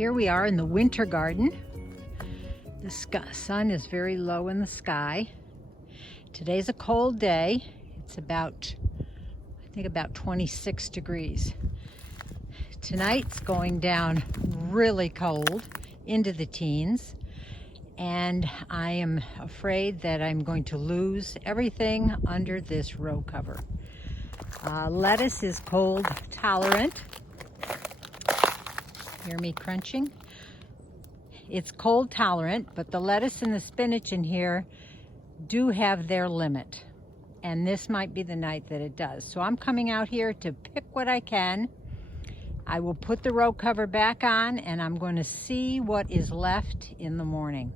Here we are in the winter garden. The sun is very low in the sky. Today's a cold day. It's about, I think about 26 degrees. Tonight's going down really cold into the teens, and I am afraid that I'm going to lose everything under this row cover. Lettuce is cold tolerant. Hear me crunching? It's cold tolerant, but the lettuce and the spinach in here do have their limit. And this might be the night that it does. So I'm coming out here to pick what I can. I will put the row cover back on, and I'm going to see what is left in the morning.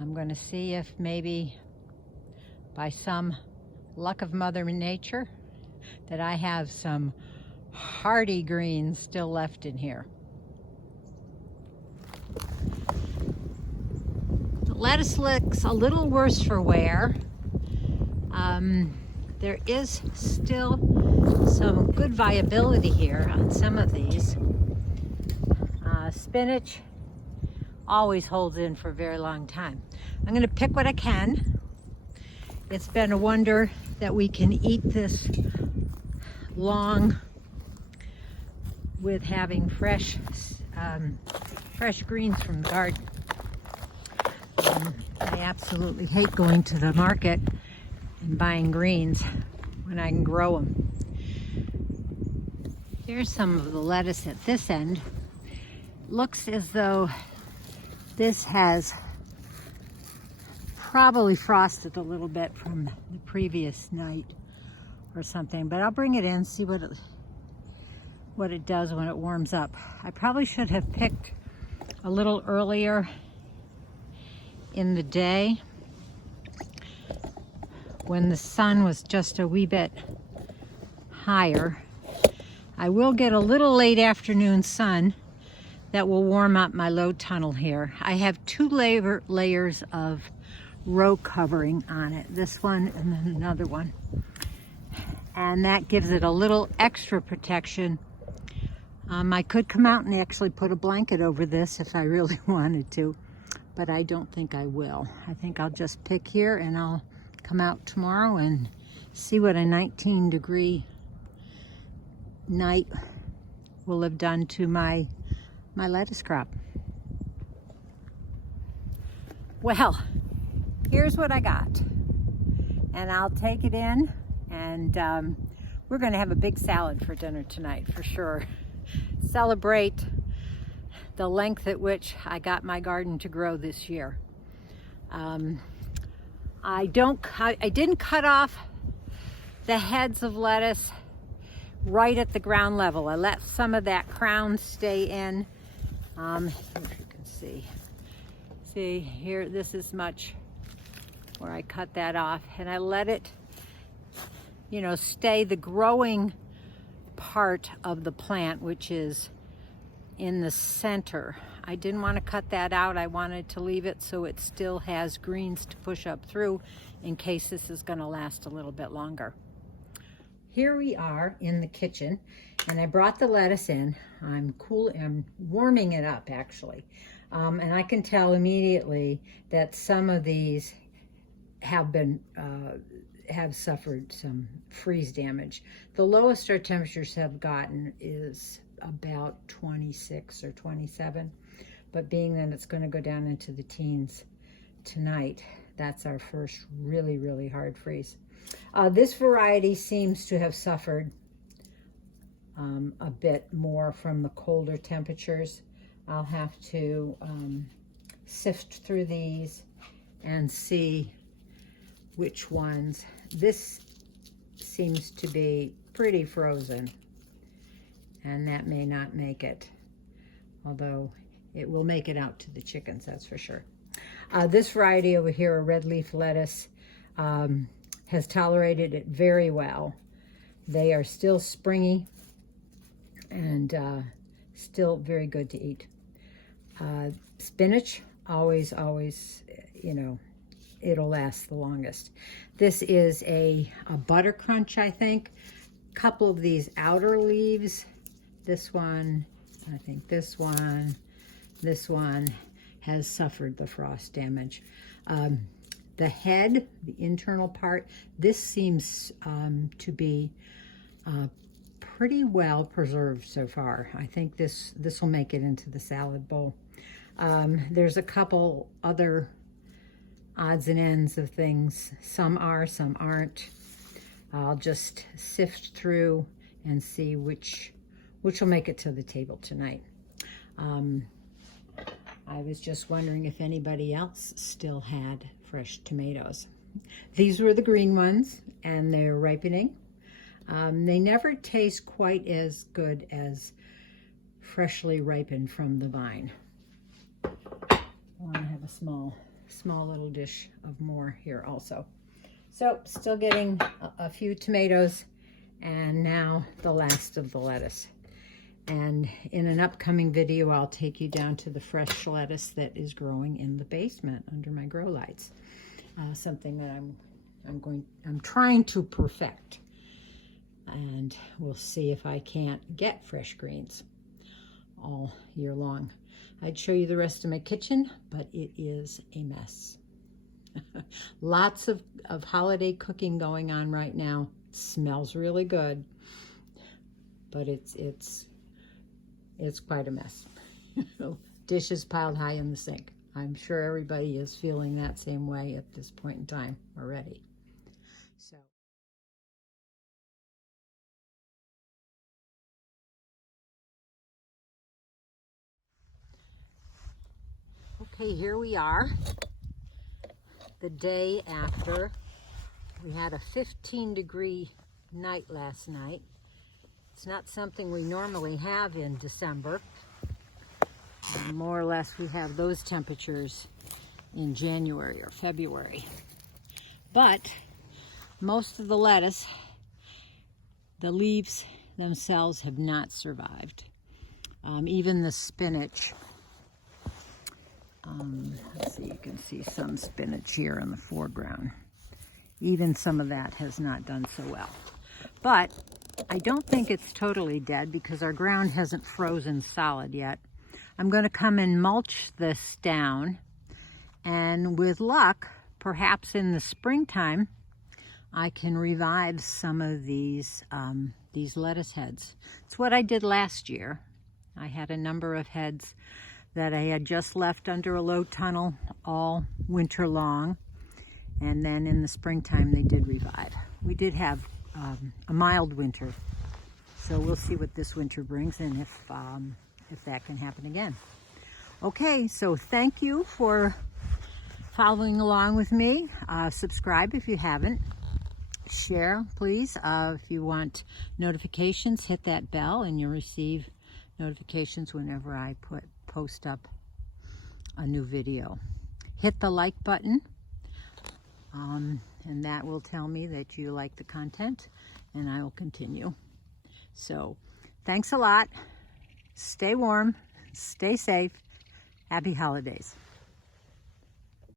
I'm going to see if maybe by some luck of Mother Nature that I have some hardy greens still left in here. The lettuce looks a little worse for wear. There is still some good viability here on some of these. Spinach always holds in for a very long time. I'm going to pick what I can. It's been a wonder that we can eat this long with having fresh greens from the garden. I absolutely hate going to the market and buying greens when I can grow them. Here's some of the lettuce at this end. Looks as though this has probably frosted a little bit from the previous night or something, but I'll bring it in, see what it does when it warms up. I probably should have picked a little earlier in the day when the sun was just a wee bit higher. I will get a little late afternoon sun that will warm up my low tunnel here. I have two layers of row covering on it, this one and then another one, and that gives it a little extra protection. I could come out and actually put a blanket over this if I really wanted to, but I don't think I will. I think I'll just pick here, and I'll come out tomorrow and see what a 19-degree night will have done to my lettuce crop. Well, here's what I got, and I'll take it in, and we're going to have a big salad for dinner tonight for sure. Celebrate the length at which I got my garden to grow this year. I didn't cut off the heads of lettuce right at the ground level. I let some of that crown stay in. If you can see here, this is much where I cut that off, and I let it, stay the growing part of the plant, which is in the center. I didn't want to cut that out. I wanted to leave it so it still has greens to push up through in case this is going to last a little bit longer. Here we are in the kitchen, and I brought the lettuce in. I'm warming it up actually, and I can tell immediately that some of these have suffered some freeze damage. The lowest our temperatures have gotten is about 26 or 27, but being that it's going to go down into the teens tonight, that's our first really, really hard freeze. This variety seems to have suffered a bit more from the colder temperatures. I'll have to sift through these and see which ones. This seems to be pretty frozen, and that may not make it, although it will make it out to the chickens, that's for sure. This variety over here, a red leaf lettuce, has tolerated it very well. They are still springy and still very good to eat. Spinach, always, it'll last the longest. This is a butter crunch, I think. Couple of these outer leaves, this one I think this one has suffered the frost damage. The head, the internal part, this seems to be pretty well preserved so far. I think this will make it into the salad bowl. There's a couple other odds and ends of things. Some are, some aren't. I'll just sift through and see which will make it to the table tonight. I was just wondering if anybody else still had fresh tomatoes. These were the green ones, and they're ripening. They never taste quite as good as freshly ripened from the vine. I want to have a small little dish of more here also. So still getting a few tomatoes, and now the last of the lettuce. And in an upcoming video, I'll take you down to the fresh lettuce that is growing in the basement under my grow lights. Something that I'm trying to perfect. And we'll see if I can't get fresh greens all year long. I'd show you the rest of my kitchen, but it is a mess. Lots of holiday cooking going on right now. It smells really good, but it's quite a mess. Dishes piled high in the sink. I'm sure everybody is feeling that same way at this point in time already. So. Okay, here we are, the day after. We had a 15-degree night last night. It's not something we normally have in December. More or less we have those temperatures in January or February. But most of the lettuce, the leaves themselves have not survived. Even the spinach. Let's see, you can see some spinach here in the foreground. Even some of that has not done so well. But I don't think it's totally dead because our ground hasn't frozen solid yet. I'm going to come and mulch this down, and with luck, perhaps in the springtime, I can revive some of these lettuce heads. It's what I did last year. I had a number of heads that I had just left under a low tunnel all winter long, and then in the springtime they did revive. We did have a mild winter, so we'll see what this winter brings and if that can happen again. Okay, so thank you for following along with me. Subscribe if you haven't. Share, please. If you want notifications, hit that bell and you'll receive notifications whenever I post up a new video. Hit the like button, and that will tell me that you like the content, and I will continue. So thanks a lot. Stay warm, stay safe. Happy holidays.